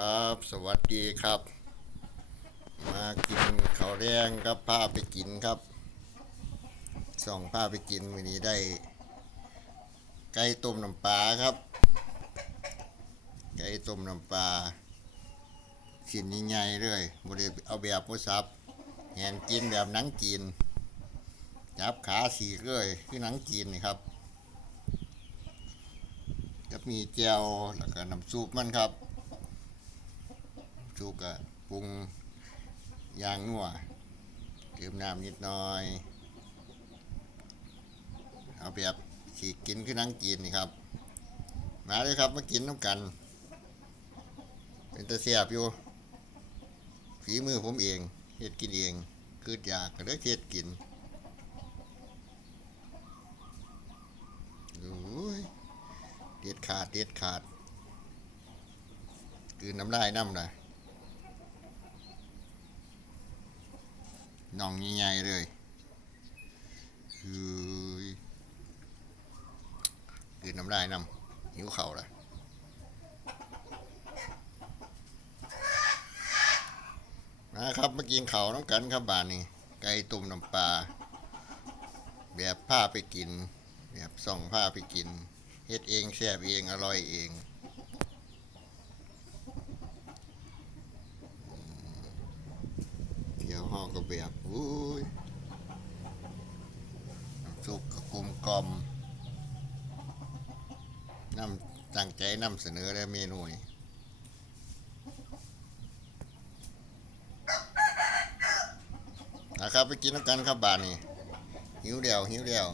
ครับ สวัสดีครับ มากินข้าวแดงครับพาไปกินครับส่องพาไปกินวันนี้ได้ ไก่ต้มน้ำปลาครับ ไก่ต้มน้ำปลาชิ้นใหญ่ๆเลยบริเอาแบบโมุสับแหนกินแบบหนังจีนจับขาสีเลยคือหนังจีนนะครับจะมีแจวแล้วก็น้ำซุปมันครับ ซุก็ปรุงยางนัวเติมน้ำนิดหน่อย เอาแบบสีกินคือหนังจีนนี่ครับ มาเลยครับมากินน้ำกัน เป็นตะเสียบอยู่ฝีมือผมเองเฮ็ดกินเองคืออยากก็เลยเฮ็ดกินโอ้ยเด็ดขาดเด็ดขาด คือน้ำลายน้ำนะ น่องใหญ่ๆเลยคือคือน้ำลายน้ำหิวเข่าวละนะครับมากินเขาน้ำกันครับบานนี้ ไก่ตุ่มน้ำปลาแบบผ้าไปกิน แบบส่องผ้าไปกินเฮ็ดเองแซ่บเองอร่อยเอง เดี๋ยว ห่อก็แบบอุ้ยน้ำซุปก็กลมกลมนำตั้งใจนำเสนอได้เมนูนี้นะครับไปกินแล้วกันครับบานนี้หิวเดียวหิวเดียว